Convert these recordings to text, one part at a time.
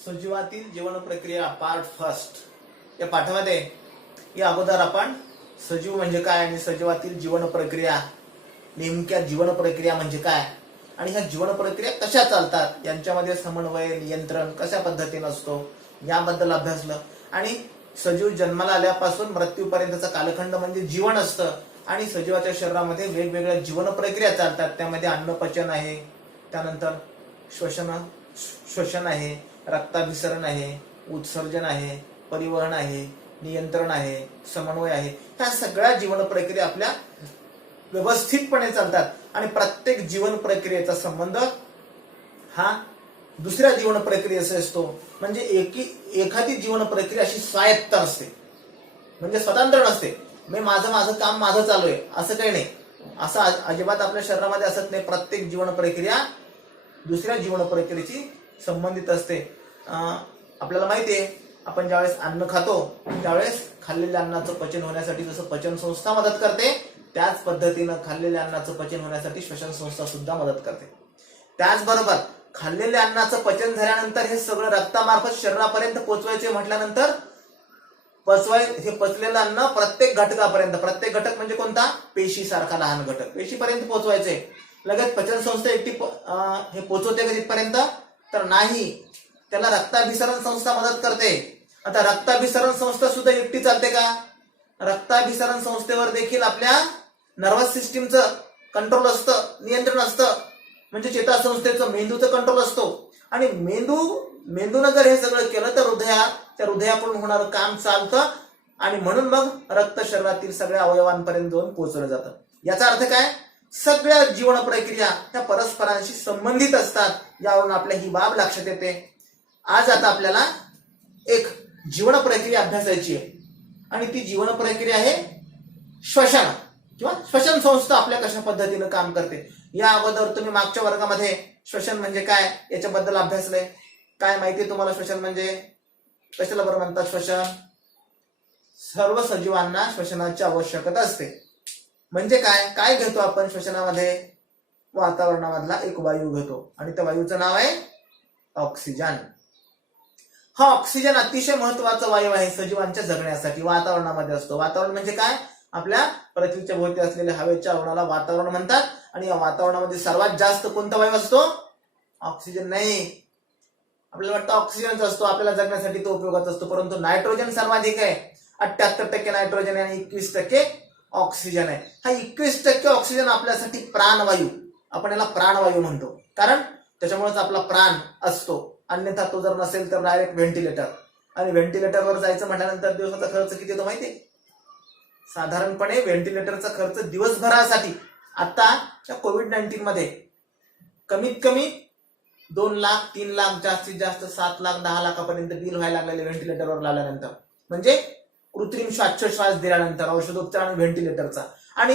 सजीवातील जीवन प्रक्रिया part first या पाठामध्ये या अगोदर आपण सजीव म्हणजे काय आणि सजीवातील जीवन प्रक्रिया नेमक्या जीवन प्रक्रिया म्हणजे काय आणि ह्या जीवन प्रक्रिया कशा चालतात यांच्यामध्ये समन्वय नियंत्रण कशा पद्धतीने असतो याबद्दल अभ्यासलं। आणि सजीव जन्माला आल्यापासून मृत्यूपर्यंतचा कालखंड म्हणजे जीवन असतं आणि सजीवाच्या शरीरामध्ये वेगवेगळ्या जीवन प्रक्रिया चालतात। त्यामध्ये अन्नपचन आहे, त्यानंतर श्वसन आहे, रक्ताभिसरण आहे, उत्सर्जन आहे, परिवहन आहे, नियंत्रण आहे, समन्वय आहे। ह्या सगळ्या जीवन प्रक्रिया आपल्या व्यवस्थितपणे चालतात आणि प्रत्येक जीवन प्रक्रियेचा संबंध हा दुसऱ्या जीवन प्रक्रियेशी असतो। म्हणजे एखादी जीवन प्रक्रिया अशी स्वायत्त असते, म्हणजे स्वतंत्र नसते। मी माझं काम माझं चालू आहे असं काही नाही, असं अजिबात आपल्या शरीरामध्ये असत नाही। प्रत्येक जीवन प्रक्रिया दुसऱ्या जीवन प्रक्रियेशी संबंधित असते। आपल्याला माहिती आहे, आपण ज्यावेळेस अन्न खातो त्यावेळेस खाल्लेल्या अन्नाचं पचन होण्यासाठी जसं पचन संस्था मदत करते त्याच पद्धतीनं खाल्लेल्या अन्नाचं पचन होण्यासाठी श्वसन संस्था सुद्धा मदत करते। त्याचबरोबर खाल्लेल्या अन्नाचं पचन झाल्यानंतर हे सगळं रक्तामार्फत शरीरापर्यंत पोहोचवायचे म्हटल्यानंतर हे पचलेलं अन्न प्रत्येक घटकापर्यंत, प्रत्येक घटक म्हणजे कोणता, पेशी सारखा लहान घटक, पेशीपर्यंत पोहोचवायचे। लगेच पचन संस्था एकटी हे पोहोचवते का तिथपर्यंत, तर नाही, त्याला रक्ताभिसरण संस्था मदत करते। आता रक्ताभिसरण संस्था सुद्धा एकटी चालते का, रक्ताभिसरण संस्थेवर देखील आपल्या नर्वस सिस्टीमचं कंट्रोल असतं, नियंत्रण असतं, म्हणजे चेतासंस्थेचं मेंदूचं कंट्रोल असतो। आणि मेंदूनं जर हे सगळं केलं तर त्या हृदयाकडून होणारं काम चालतं आणि म्हणून मग रक्त शरीरातील सगळ्या अवयवांपर्यंत जाऊन पोहोचलं जातं। याचा अर्थ काय, सगळ्या जीवन प्रक्रिया त्या परस्परांशी संबंधित असतात। यावरून आपल्या ही बाब लक्षात येते। आज आता आपल्याला एक जीवन प्रक्रिया अभ्यासायची आहे आणि ती जीवन प्रक्रिया आहे श्वसन किंवा श्वसन संस्था आपल्या कशा पद्धतीने काम करते। या अगोदर तुम्ही मागच्या वर्गामध्ये श्वसन म्हणजे काय याच्याबद्दल अभ्यासलंय। काय माहिती तुम्हाला श्वसन म्हणजे, कशाला बरं म्हणतात श्वसन, सर्व सजीवांना श्वसनाची आवश्यकता असते। म्हणजे काय घेतो आपण श्वसनामध्ये, वातावरणामधला एक वायू घेतो आणि त्या वायूचं नाव आहे ऑक्सिजन। हा ऑक्सिजन अतिशय महत्वाचा वायू आहे सजीवांच्या जगण्यासाठी, वातावरणामध्ये असतो। वातावरण म्हणजे काय, आपल्या पृथ्वीच्या भोवती असलेल्या हवेच्या आवरणाला वातावरण म्हणतात आणि या वातावरणामध्ये सर्वात जास्त कोणता वायू असतो, ऑक्सिजन नाही। आपल्याला वाटतं ऑक्सिजनच असतो, आपल्याला जगण्यासाठी तो उपयोगाचा असतो, परंतु नायट्रोजन सर्वाधिक आहे। 78% नायट्रोजन आहे आणि 21% ऑक्सिजन आहे। हा 21% ऑक्सिजन आपल्यासाठी प्राणवायू, आपण याला प्राणवायू म्हणतो, कारण त्याच्यामुळेच आपला प्राण असतो। अन्यथा तो जर नसेल तर डायरेक्ट व्हेंटिलेटर, आणि व्हेंटिलेटरवर जायचं म्हटल्यानंतर दिवसाचा खर्च किती येतो माहितीये, साधारणपणे व्हेंटिलेटरचा खर्च दिवसभरासाठी आता कोविड-19 मध्ये कमीत कमी 2 लाख 3 लाख जास्तीत जास्त 7 लाख 10 लाखापर्यंत बिल व्हायला लागलेले व्हेंटिलेटरवर लावल्यानंतर, म्हणजे कृत्रिम श्वासोच्छवास दिल्यानंतर, औषधोपचार आणि व्हेंटिलेटरचा। आणि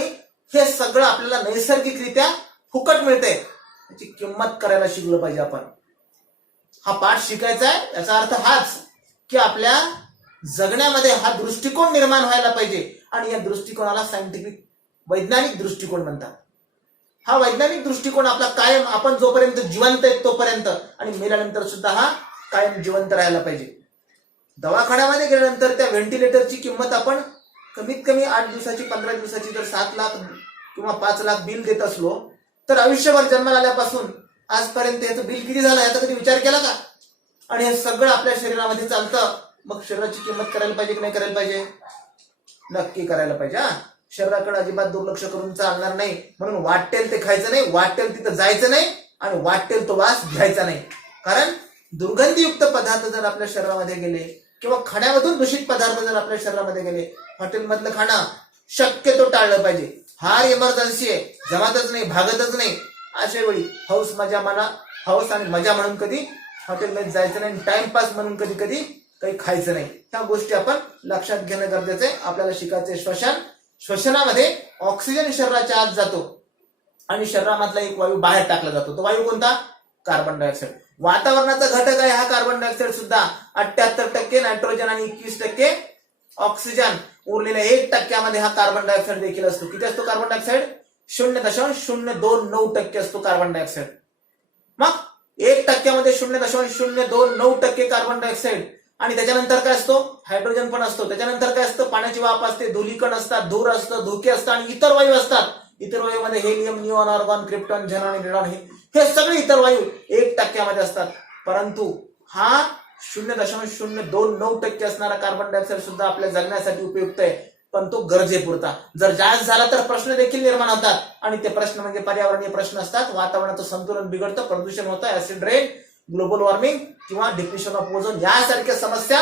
हे सगळं आपल्याला नैसर्गिकरित्या फुकट मिळते, याची किंमत करायला शिकलं पाहिजे आपण। हा पाठ शिकायचा आहे, याचा अर्थ हाच की आपल्या जगण्यामध्ये हा दृष्टिकोन निर्माण व्हायला पाहिजे आणि या दृष्टिकोनाला सायंटिफिक वैज्ञानिक दृष्टिकोन म्हणतात। हा वैज्ञानिक दृष्टिकोन आपला कायम, आपण जोपर्यंत जिवंत आहे तोपर्यंत आणि मेल्यानंतर सुद्धा हा कायम जिवंत राहायला पाहिजे। दवाखान्यामध्ये गेल्यानंतर त्या व्हेंटिलेटरची किंमत आपण कमीत कमी 8 दिवसाची 15 दिवसाची जर 7 लाख किंवा 5 लाख बिल देत असलो तर आयुष्यभर जन्माला आल्यापासून आजपर्यंत याचं बिल किती झालं याचा कधी विचार केला का? आणि हे सगळं आपल्या शरीरामध्ये चालतं, मग शरीराची किंमत करायला पाहिजे की नाही करायला पाहिजे, नक्की करायला पाहिजे। शरीराकडे अजिबात दुर्लक्ष करून चालणार नाही। म्हणून वाटेल ते खायचं नाही, वाटेल तिथं जायचं नाही आणि वाटेल तो वास घ्यायचा नाही। कारण दुर्गंधीयुक्त पदार्थ जर आपल्या शरीरामध्ये गेले किंवा खाण्यामधून दूषित पदार्थ जर आपल्या शरीरामध्ये गेले, हॉटेलमधलं खाणं शक्यतो टाळलं पाहिजे। फार इमर्जन्सी आहे, जमातच नाही, भागतच नाही, अशा वेळी हौस आणि मजा म्हणून कधी हॉटेलमध्ये जायचं नाही, टाइमपास म्हणून कधी काही खायचं नाही। ह्या गोष्टी आपण लक्षात घेणं गरजेचं आहे। आपल्याला शिकायचे श्वसनामध्ये ऑक्सिजन शरीराच्या आत जातो आणि शरीरामधला एक वायू बाहेर टाकला जातो। तो वायू कोणता, कार्बन डायऑक्साईड। वातावरणाचा घटक आहे हा कार्बन डायऑक्साईड सुद्धा। 78% नायट्रोजन आणि 21% ऑक्सिजन, उरलेल्या 1% हा कार्बन डायऑक्साईड देखील असतो। किती असतो कार्बन डायऑक्साईड, 0.029% असतो कार्बन डायऑक्साईड। मग 1% 0.029% कार्बन डायऑक्साईड, आणि त्याच्यानंतर काय असतो, हायड्रोजन पण असतो. त्याच्यानंतर काय असतं, पाण्याची वाफ असते, धुलीकण असतात, धूर असतं, धुके असतात आणि इतर वायू असतात. इतर वायूमध्ये helium, neon, argon, krypton, xenon आणि रेडॉन हे सगळे इतर वायू 1% असतात. परंतु हा 0.029% असणारा कार्बन डायऑक्साईड सुद्धा आपल्या जगण्यासाठी उपयुक्त आहे, पण तो गरजेपुरता. जर जास्त झाला तर प्रश्न देखील निर्माण होतात, आणि ते प्रश्न म्हणजे पर्यावरणीय प्रश्न असतात. वातावरणाचं संतुलन बिघडतं, प्रदूषण होतं, ऍसिड रेन, ग्लोबल वॉर्मिंग किंवा डिप्रेशन ऑफ ओझोन यासारख्या समस्या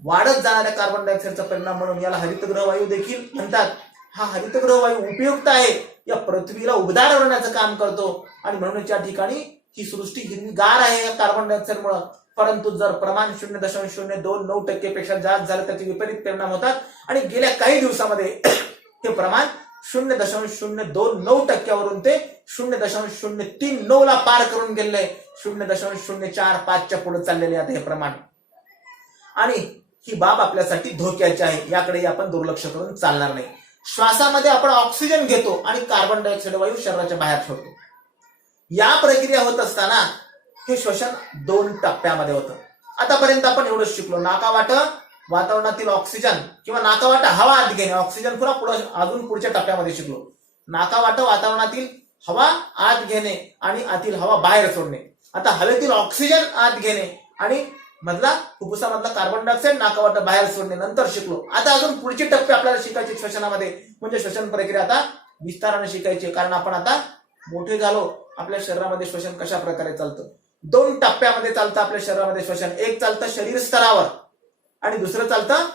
वाढत जाणाऱ्या कार्बन डायऑक्साईडचा परिणाम म्हणून याला हरितगृह वायू देखील म्हणतात. हा हरितगृह वायू उपयुक्त आहे, या पृथ्वीला उबदार बनवण्याचं काम करतो, आणि म्हणूनच या ठिकाणी ही सृष्टी हिरवीगार आहे या कार्बन डायऑक्साईड मुळे. परंतु जर प्रमाण 0.029% पेक्षा जास्त झालं त्याचे विपरीत परिणाम होतात, आणि गेल्या काही दिवसामध्ये हे प्रमाण 0.029% वरून ते 0.039 ला पार करून गेले, 0.045च्या पुढे चाललेले आहे हे प्रमाण. आणि ही बाब आपल्यासाठी धोक्याची आहे, याकडे आपण दुर्लक्ष करून चालणार नाही. श्वासामध्ये आपण ऑक्सिजन घेतो आणि कार्बन डायऑक्साईड वायू शरीराच्या बाहेर सोडतो. या प्रक्रिया होत असताना हे श्वसन 2 टप्प्यामध्ये होतं. आतापर्यंत आपण एवढंच शिकलो, नाकावाट वातावरणातील ऑक्सिजन किंवा नाकावाट हवा आत घेणे, ऑक्सिजन पुन्हा अजून पुढच्या टप्प्यामध्ये शिकलो. नाकावाट वातावरणातील हवा आत घेणे आणि आतील हवा बाहेर सोडणे. आता हवेतील ऑक्सिजन आत घेणे आणि मधला फुफ्फुसामधला कार्बन डायऑक्साईड नाकावाट बाहेर सोडणे नंतर शिकलो. आता अजून पुढचे टप्पे आपल्याला शिकायचे श्वसनामध्ये, म्हणजे श्वसन प्रक्रिया आता विस्ताराने शिकायची, कारण आपण आता मोठे झालो. आपल्या शरीरामध्ये श्वसन कशा प्रकारे चालतं, 2 टप्प्यामध्ये चालतं आपल्या शरीरामध्ये श्वसन. एक चालतं शरीर स्तरावर आणि दुसरं चालतं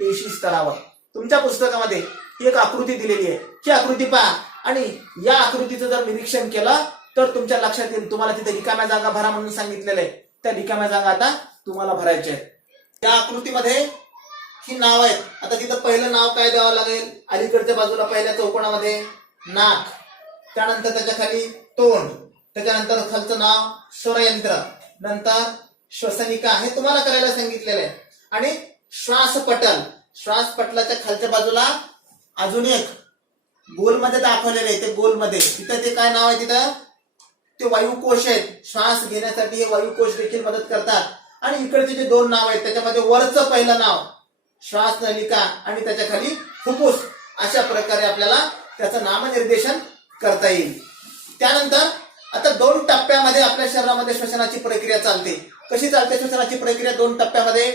पेशी स्तरावर. तुमच्या पुस्तकामध्ये एक आकृती दिलेली आहे, ही आकृती पहा, आणि या आकृतीचं जर निरीक्षण केलं तर तुमच्या लक्षात येईल. तुम्हाला तिथे रिकाम्या जागा भरा म्हणून सांगितलेलं आहे, त्या रिकाम्या जागा आता तुम्हाला भरायच्या आहेत. त्या आकृतीमध्ये ही नाव आहेत. आता तिथं पहिलं नाव काय द्यावं लागेल, अलीकडच्या बाजूला पहिल्या चौकोनामध्ये नाक, त्यानंतर त्याच्या खाली तोंड, त्याच्यानंतर खालचं नाव स्वरयंत्र, नंतर श्वसनिका, हे तुम्हाला करायला सांगितलेलं आहे. आणि श्वासपटल, श्वासपटलाच्या खालच्या बाजूला अजून एक गोलमध्ये दाखवलेले आहे, ते गोलमध्ये तिथं ते काय नाव आहे, तिथं ते वायुकोश आहेत. श्वास घेण्यासाठी हे वायुकोश देखील मदत करतात. आणि इकडचे जे 2 नाव आहेत त्याच्यामध्ये वरचं पहिलं नाव श्वासनलिका आणि त्याच्या खाली फुफ्फुस, अशा प्रकारे आपल्याला त्याचं नामनिर्देशन करता येईल. त्यानंतर आता 2 टप्प्यामध्ये आपल्या शरीरामध्ये श्वसनाची प्रक्रिया चालते. कशी चालते श्वसनाची प्रक्रिया 2 टप्प्यामध्ये?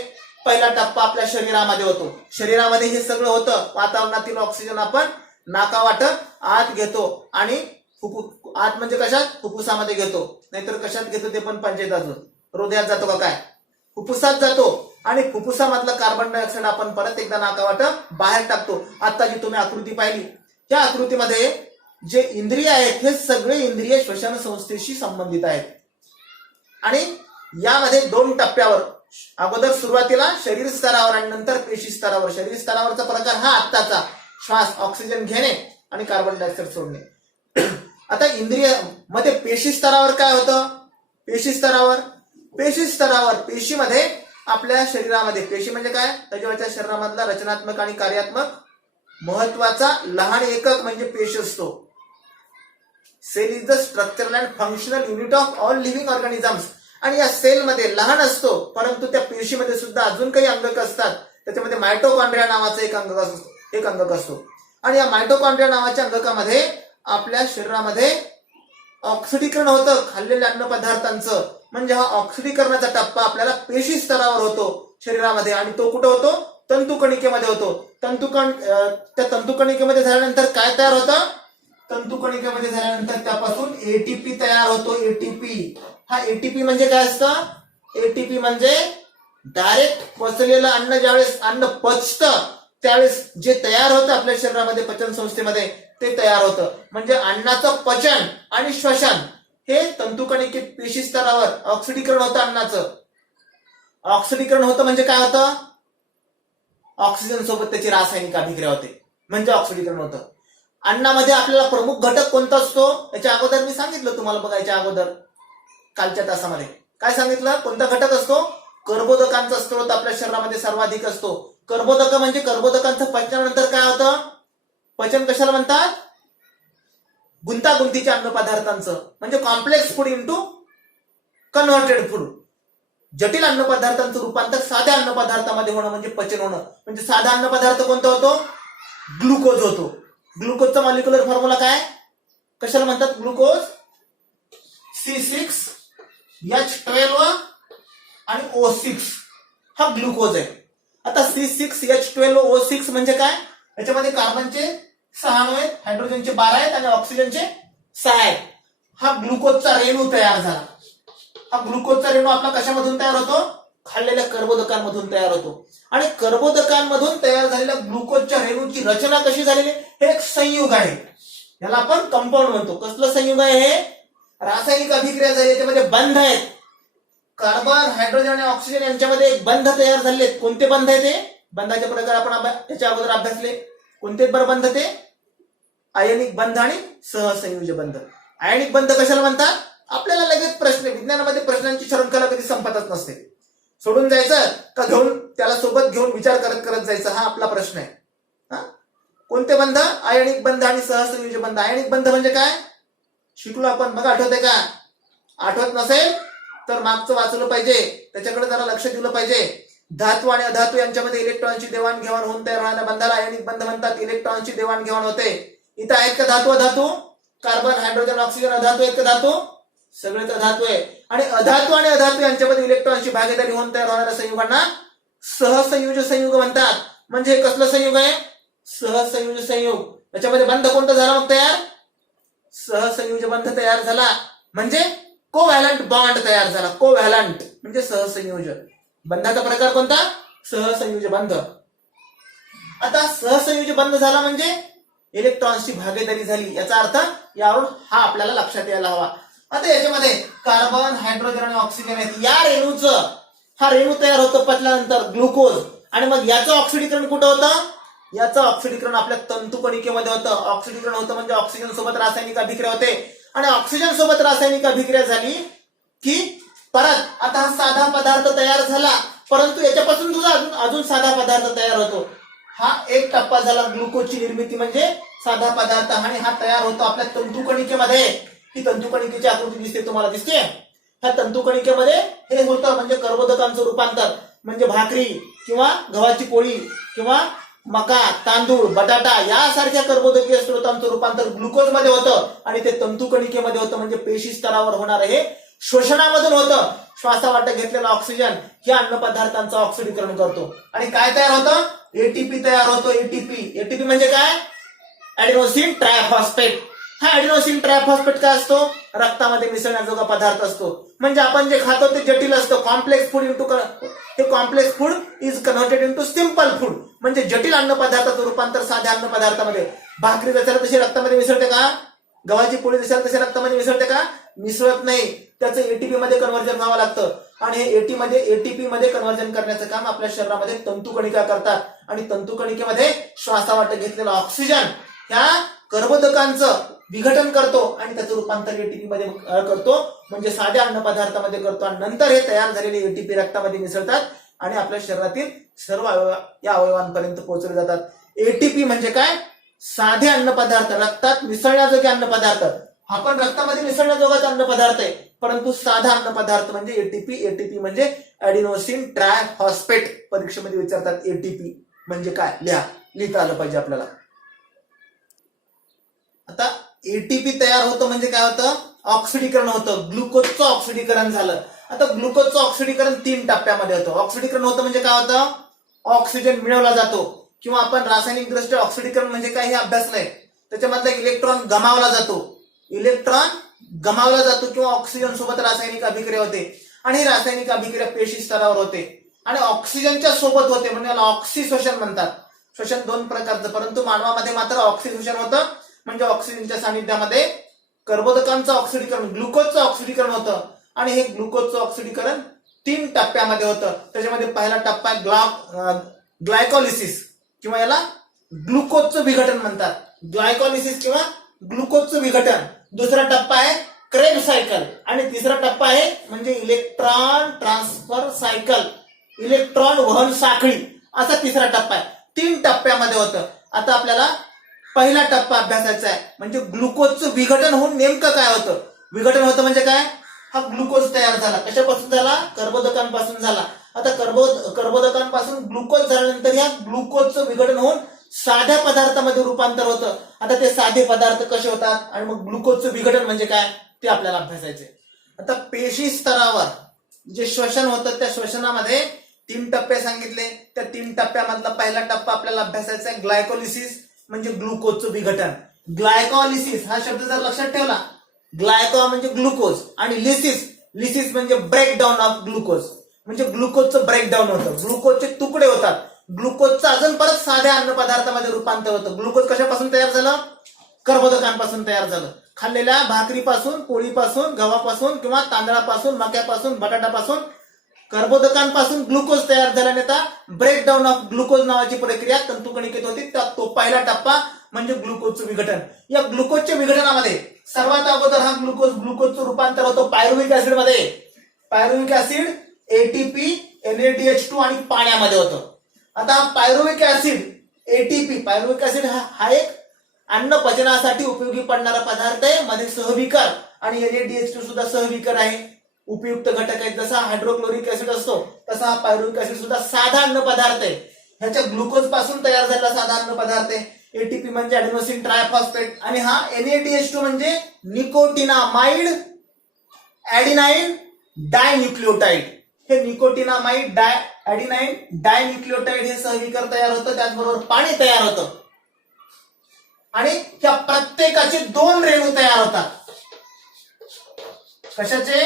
पहिला टप्पा आपल्या शरीरामध्ये होतो. शरीरामध्ये हे सगळं होतं, वातावरणातील ऑक्सिजन आपण नाकावाट आत घेतो आणि आत म्हणजे कशात, फुफ्फुसामध्ये घेतो, नाहीतर कशात घेतो ते पण पंचायत अजून, हृदयात जातो का काय, फुफ्फुसात जातो. आणि फुफ्फुसामधलं कार्बन डायऑक्साईड आपण परत एकदा नाकावाट बाहेर टाकतो. आता जी तुम्ही आकृती पाहिली, त्या आकृतीमध्ये जे इंद्रिय आहेत हे सगळे इंद्रिय श्वसन संस्थेशी संबंधित आहेत. आणि यामध्ये 2 टप्प्यावर, अगोदर सुरुवातीला शरीर स्तरावर आणि नंतर पेशी स्तरावर. शरीर स्तरावरचा प्रकार हा आत्ताचा, श्वास, ऑक्सिजन घेणे आणि कार्बन डायऑक्साईड सोडणे. आता इंद्रिय मध्ये पेशी स्तरावर काय होतं, पेशी स्तरावर पेशीमध्ये आपल्या शरीरामध्ये, पेशी म्हणजे काय, त्याच्या शरीरामधला रचनात्मक आणि कार्यात्मक महत्वाचा लहान एकक म्हणजे पेशी असतो. Cell is the structural and functional unit of all living organisms. आणि या सेलमध्ये लहान असतो, परंतु त्या पेशीमध्ये सुद्धा अजून काही अंगक असतात. त्याच्यामध्ये मायटोकॉन्ड्रिया नावाचा एक अंगक असतो. आणि या मायटोकॉन्ड्रिया नावाच्या अंगकामध्ये आपल्या शरीरामध्ये ऑक्सिडीकरण होतं खाल्लेल्या अन्न पदार्थांचं. म्हणजे हा ऑक्सिडीकरणाचा टप्पा आपल्याला पेशी स्तरावर होतो शरीरामध्ये. आणि तो कुठं होतो, तंतुकणिकेमध्ये होतो. त्या तंतुकणिकेमध्ये झाल्यानंतर काय तयार होतं, तंतुकणिकेमध्ये झाल्यानंतर त्यापासून एटीपी तयार होतो. एटीपी, हा एटीपी म्हणजे काय असतं, एटीपी म्हणजे डायरेक्ट पचलेलं अन्न, ज्यावेळेस अन्न पचतं त्यावेळेस जे तयार होतं आपल्या शरीरामध्ये पचन संस्थेमध्ये ते तयार होतं. म्हणजे अन्नाचं पचन आणि श्वसन हे तंतुकणिकेत पेशी स्तरावर ऑक्सिडीकरण होतं अन्नाचं. ऑक्सिडीकरण होतं म्हणजे काय होतं, ऑक्सिजन सोबत त्याची रासायनिक अभिक्रिया होते म्हणजे ऑक्सिडीकरण होतं. अन्नामध्ये आपल्याला प्रमुख घटक कोणता असतो, याच्या अगोदर मी सांगितलं तुम्हाला, बघायच्या अगोदर कालच्या तासामध्ये काय सांगितलं, कोणता घटक असतो, कर्बोदकांचा स्त्रोत आपल्या शरीरामध्ये सर्वाधिक असतो. कर्बोदक म्हणजे कर्बोदकांचं पचनानंतर काय होतं, पचन कशाला म्हणतात, गुंतागुंतीच्या अन्न पदार्थांचं, म्हणजे complex food into converted food. जटिल अन्नपदार्थांचं रूपांतर साध्या अन्नपदार्थामध्ये होणं म्हणजे पचन होणं. म्हणजे साधा अन्नपदार्थ कोणता होतो? ग्लुकोज होतो. ग्लुकोजचा मॉलिक्युलर फॉर्म्युला काय? कशाला म्हणतात ग्लुकोज? C6H12 आणि O6 हा ग्लुकोज आहे. आता C6H12O6 म्हणजे काय? याच्यामध्ये कार्बनचे 6 आहेत, हायड्रोजनचे 12 आहेत आणि ऑक्सिजनचे 6 आहेत. हा ग्लुकोजचा रेणू तयार झाला. हा ग्लुकोजचा रेणू आपला कशामधून तयार होतो? खाल्लेल्या कर्बोदकांमधून तयार होतो. आणि कर्बोदकांमधून तयार झालेल्या ग्लुकोजच्या रेणूची रचना कशी झालेली? हे एक संयुग आहे. याला आपण कंपाऊंड म्हणतो. कसलं संयुग आहे हे? रासायनिक अभिक्रिया झाली, याच्यामध्ये बंध आहेत. कार्बन, हायड्रोजन आणि ऑक्सिजन यांच्यामध्ये एक बंध तयार झाले. कोणते बंध आहेत ते? बंधाचे प्रकार आपण याच्या अगोदर अभ्यासले. कोणते बरं बंध ते? आयनिक बंध आणि सहसंयोजी बंध. आयनिक बंध कशाला म्हणतात? आपल्याला लगेच प्रश्न, विज्ञानामध्ये प्रश्नांची शृंखला कधी संपतच नसते. सोडून जायचं का घेऊन त्याला सोबत घेऊन विचार करत करत जायचं, हा आपला प्रश्न आहे. कोणते बंध? आयनिक बंध आणि सहसंयोजी बंध. आयनिक बंध म्हणजे काय? शिकलो आपण, बघा आठवते का? आठवत नसेल तर मागचं वाचलं पाहिजे, त्याच्याकडे जरा लक्ष दिलं पाहिजे. धातू आणि अधातू यांच्यामध्ये इलेक्ट्रॉनची देवाणघेवाण होऊन तयार होणाऱ्या बंधाला आयनिक बंध म्हणतात. इलेक्ट्रॉनची देवाणघेवाण होते. इथं आहेत का धातू अधातू? कार्बन, हायड्रोजन, ऑक्सिजन अधातू आहेत का धातू? सगळेच अधातू आहे. आणि अधातू यांच्यामध्ये इलेक्ट्रॉनची भागीदारी होऊन तयार होणाऱ्या संयुगांना सहसंयोजी संयुग म्हणतात. म्हणजे कसलं संयुग आहे? सहसंयोजी संयुग. त्याच्यामध्ये बंध कोणता झाला मग तयार? सहसंयोजी बंध तयार झाला. म्हणजे कोव्हॅलंट बॉन्ड तयार झाला. कोव्हॅलंट म्हणजे सहसंयोज. बंधाचा प्रकार कोणता? सहसंयोजी बंध. आता सहसंयोजी बंध झाला म्हणजे इलेक्ट्रॉन्सची भागीदारी झाली. याचा अर्थ यावरून हा आपल्याला लक्षात यायला हवा. आता याच्यामध्ये कार्बन, हायड्रोजन आणि ऑक्सिजन आहेत. या रेणूचं, हा रेणू तयार होतं पचल्यानंतर ग्लुकोज. आणि मग याचं ऑक्सिडीकरण कुठं होतं? याचं ऑक्सिडीकरण आपल्या तंतुकणिकेमध्ये होतं. ऑक्सिडीकरण होतं म्हणजे ऑक्सिजन सोबत रासायनिक अभिक्रिया होते. आणि ऑक्सिजन सोबत रासायनिक अभिक्रिया झाली की परत आता हा साधा पदार्थ तयार झाला, परंतु याच्यापासून सुद्धा अजून साधा पदार्थ तयार होतो. हा एक टप्पा झाला ग्लुकोजची निर्मिती म्हणजे साधा पदार्थ. आणि हा तयार होतो आपल्या तंतुकणिकेमध्ये. ही तंतुकणिकेची आकृती दिसते तुम्हाला, दिसते? ह्या तंतुकणिकेमध्ये हे होतं म्हणजे कर्बोदकांचं रूपांतर. म्हणजे भाकरी किंवा गव्हाची पोळी किंवा मका, तांदूळ, बटाटा यासारख्या कर्बोदकीय स्त्रोतांचं रूपांतर ग्लुकोज मध्ये होतं. आणि ते तंतुकणिकेमध्ये होतं म्हणजे पेशी स्तरावर होणार हे शोषणामधून होतं. श्वासावाटे घेतलेला ऑक्सिजन या अन्नपदार्थांचं ऑक्सिडीकरण करतो. आणि काय तयार होतं? एटीपी तयार होतो. एटीपी. एटीपी म्हणजे काय? ऍडिनोसिन ट्रायफॉस्फेट. हा ऍडिनोसिन ट्रायफॉस्फेट काय असतो? रक्तामध्ये मिसळण्याजोगा पदार्थ असतो. म्हणजे आपण जे खातो ते जटिल असतं. कॉम्प्लेक्स फूड हे complex food is converted into simple food. म्हणजे जटिल अन्न पदार्थाचं रूपांतर साध्या अन्न पदार्थामध्ये. भाकरी जशाला तशी रक्तामध्ये मिसळते का? गव्हाची पोळी जशाला तशी रक्तामध्ये मिसळते का? मिसळत नाही. त्याचं एटीपी मध्ये कन्व्हर्जन व्हावं लागतं. आणि हे एटीपी मध्ये कन्व्हर्जन करण्याचं काम आपल्या शरीरामध्ये तंतुकणिका करतात. आणि तंतुकणिकेमध्ये श्वासावाटे घेतलेला ऑक्सिजन ह्या कर्बोदकांचं विघटन करतो आणि त्याचं रूपांतर एटीपी मध्ये करतो. म्हणजे साध्या अन्न पदार्थामध्ये करतो. आणि नंतर हे तयार झालेले एटीपी रक्तामध्ये मिसळतात आणि आपल्या शरीरातील सर्व या अवयवांपर्यंत पोहोचले जातात. एटीपी म्हणजे काय? साधे अन्न पदार्थ, रक्तात मिसळण्याजोगे अन्न पदार्थ. हा पण रक्तामध्ये मिसळण्याजोगाचा अन्न पदार्थ आहे, परंतु साधा अन्न पदार्थ म्हणजे एटीपी. एटीपी म्हणजे ऍडिनोसिन ट्रायफॉस्फेट. परीक्षेमध्ये विचारतात एटीपी म्हणजे काय? लिहिता आलं पाहिजे आपल्याला. आता एटीपी तयार होतं म्हणजे काय होतं? ऑक्सिडीकरण होतं. ग्लुकोजचं ऑक्सिडीकरण झालं. आता ग्लुकोजचं ऑक्सिडीकरण 3 टप्प्यामध्ये होतं. ऑक्सिडीकरण होतं म्हणजे काय होतं? ऑक्सिजन मिळवला जातो किंवा आपण रासायनिक दृष्ट्या ऑक्सिडीकरण म्हणजे काय हे अभ्यासलंय. त्याच्यामधला इलेक्ट्रॉन गमावला जातो. इलेक्ट्रॉन गमावला जातो किंवा ऑक्सिजन सोबत रासायनिक अभिक्रिया होते. आणि ही रासायनिक अभिक्रिया पेशी स्तरावर होते आणि ऑक्सिजनच्या सोबत होते म्हणजे याला ऑक्सिशोषण म्हणतात. श्वसन 2 प्रकारचं, परंतु मानवामध्ये मात्र ऑक्सिशोषण होतं. म्हणजे ऑक्सिजनच्या सानिध्यामध्ये कर्बोदकांचं ऑक्सिडीकरण, ग्लुकोजचं ऑक्सिडीकरण होतं. आणि हे ग्लुकोजचं ऑक्सिडीकरण 3 टप्प्यामध्ये होतं. त्याच्यामध्ये पहिला टप्पा आहे ग्लायकोलिसिस किंवा याला ग्लुकोजचं विघटन म्हणतात. ग्लायकोलिसिस किंवा ग्लुकोजचं विघटन. दुसरा टप्पा आहे क्रेब्स सायकल. आणि तिसरा टप्पा आहे म्हणजे इलेक्ट्रॉन ट्रान्सफर सायकल, इलेक्ट्रॉन वहन साखळी असा तिसरा टप्पा आहे. 3 टप्प्यामध्ये होतं. आता आपल्याला पहिला टप्पा अभ्यासाचा आहे म्हणजे ग्लुकोजचं विघटन होऊन नेमकं काय होतं? विघटन होतं म्हणजे काय? हा ग्लुकोज तयार झाला. कशापासून झाला? कर्बोदकांपासून झाला. आता कर्बोदकांपासून ग्लुकोज झाल्यानंतर या ग्लुकोजचं विघटन होऊन साध्या पदार्थामध्ये रूपांतर होतं. आता ते साधे पदार्थ कसे होतात आणि मग ग्लुकोजचं विघटन म्हणजे काय ते आपल्याला अभ्यासायचे. आता पेशी स्तरावर जे श्वसन होतं त्या श्वसनामध्ये 3 टप्पे सांगितले. त्या 3 टप्प्यामधला पहिला टप्पा आपल्याला अभ्यासायचा आहे ग्लायकोलिसिस म्हणजे ग्लुकोजचं विघटन. ग्लायकोलिसिस हा शब्द जर लक्षात ठेवला, ग्लायको म्हणजे ग्लुकोज आणि लिसिस म्हणजे ब्रेकडाऊन ऑफ ग्लुकोज म्हणजे ग्लुकोजचं ब्रेकडाऊन होतं, ग्लुकोजचे तुकडे होतात, ग्लुकोजचं अजून परत साध्या अन्न पदार्थामध्ये रूपांतर होतं. ग्लुकोज कशापासून तयार झालं? कर्बोदकांपासून तयार झालं. खाल्लेल्या भाकरीपासून, पोळीपासून, गव्हापासून किंवा तांदळापासून, मक्यापासून, बटाट्यापासून, कर्बोदकांपासून ग्लुकोज तयार झाल्याने आता ब्रेकडाऊन ऑफ ग्लुकोज नावाची प्रक्रिया तंतुकणिकेत होती. तो पहिला टप्पा म्हणजे ग्लुकोजचं विघटन. या ग्लुकोजच्या विघटनामध्ये सर्वात अगोदर हा ग्लुकोजचं रूपांतर होतं पायरुव्हिक ऍसिड मध्ये. पायरुव्हिक ऍसिड एटीपी, NADH2 आणि पाण्यामध्ये होतं. आता पायरुव्हिक ऍसिड एटीपी, पायरुव्हिक ऍसिड हा एक अन्न पचनासाठी उपयोगी पडणारा पदार्थ आहे. मध्ये सहविकर आणि NADH2 सुद्धा सहविकर आहे, उपयुक्त घटक आहेत. जसा हायड्रोक्लोरिक ऍसिड असतो तसा हा पायरुव्हिक ऍसिड सुद्धा साधा अन्न पदार्थ आहे. ह्याच्या ग्लुकोज पासून तयार झालेला साधा अन्न पदार्थ आहे. एटीपी म्हणजे ऍडेनोसिन ट्रायफॉस्फेट आणि हा NADH2 म्हणजे निकोटिनामाइड ऍडिनाइन डायन्यूक्लियोटाइड. हे निकोटिनामाइड ऍडिनाइन डायन्यूक्लियोटाइड हे सहविकर तयार होतं, त्याचबरोबर पाणी तयार होतं आणि त्या प्रत्येकाचे 2 रेणू तयार होतात. कशाचे?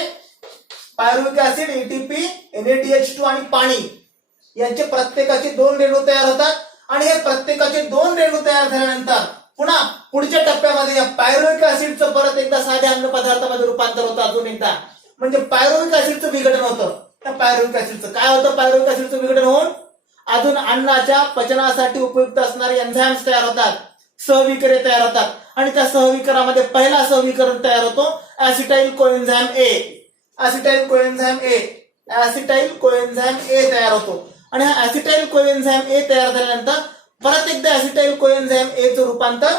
पायरुव्हिक ऍसिड, एटीपी, NADH2 आणि पाणी यांचे प्रत्येकाचे 2 रेणू तयार होतात आणि हे प्रत्येकाचे 2 रेणू तयार झाल्यानंतर पुन्हा पुढच्या टप्प्यामध्ये या पायरुव्हिक ऍसिडचं परत एकदा साध्या अन्न पदार्थामध्ये रूपांतर होतं अजून एकदा, म्हणजे पायरुव्हिक ऍसिडचं विघटन होतं. त्या पायरुव्हिक ऍसिडचं काय होतं? पायरुव्हिक ऍसिडचं विघटन होऊन अजून अन्नाच्या पचनासाठी उपयुक्त असणारे एन्झाइम्स तयार होतात, सहविकरे तयार होतात आणि त्या सहविकरामध्ये पहिला सहविकरण तयार होतो ऍसिटाइल कोएन्झाइम ए. ऍसिटाइल कोएन्झाइम ए तयार होतो आणि हा ऍसिटाइल कोएन्झाइम ए तयार झाल्यानंतर परत एकदा ऍसिटाइल कोएन्झाइम ए चं रूपांतर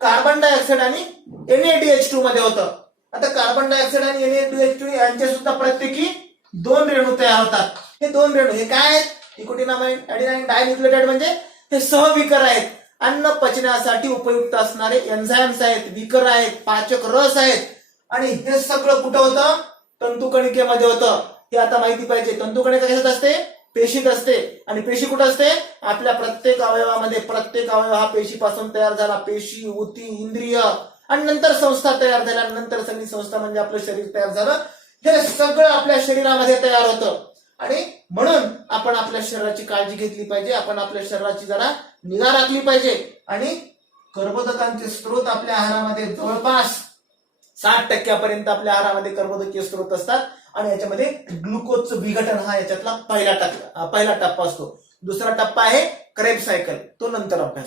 कार्बन डायऑक्साइड आणि NADH2 मध्ये होतं. आता कार्बन डायऑक्साइड आणि NADH2 यांचे सुद्धा प्रत्येकी 2 रेणू तयार होतात. हे 2 रेणू हे काय आहेत? निकोटिनामाइड ऍडिनाइन डायन्यूक्लियोटाइड म्हणजे हे सहविकर आहेत, अन्न पचनासाठी उपयुक्त असणारे एन्झाइम्स आहेत, विकर आहेत, पाचक रस आहेत आणि हे सगळं कुठं होतं? तंतुकणिकेमध्ये होतं. हे आता माहिती पाहिजे. तंतुकणिका कशात असते? पेशीत असते. आणि पेशी कुठं असते? आपल्या प्रत्येक अवयवामध्ये. प्रत्येक अवयव हा पेशीपासून तयार झाला. पेशी, उती, इंद्रिय आणि नंतर संस्था तयार झाल्या. नंतर सगळी संस्था म्हणजे आपलं शरीर तयार झालं. हे सगळं आपल्या शरीरामध्ये तयार होतं आणि म्हणून आपण आपल्या शरीराची काळजी घेतली पाहिजे. आपण आपल्या शरीराची जरा निगा राखली पाहिजे आणि कर्बोदकांचे स्त्रोत आपल्या आहारामध्ये जवळपास 60% आपल्या आहारामध्ये कर्बोदकीय स्त्रोत असतात आणि याच्यामध्ये ग्लुकोजचं विघटन हा याच्यातला पहिला टप्पा असतो. दुसरा टप्पा आहे क्रेब्स सायकल, तो नंतर अभ्यास.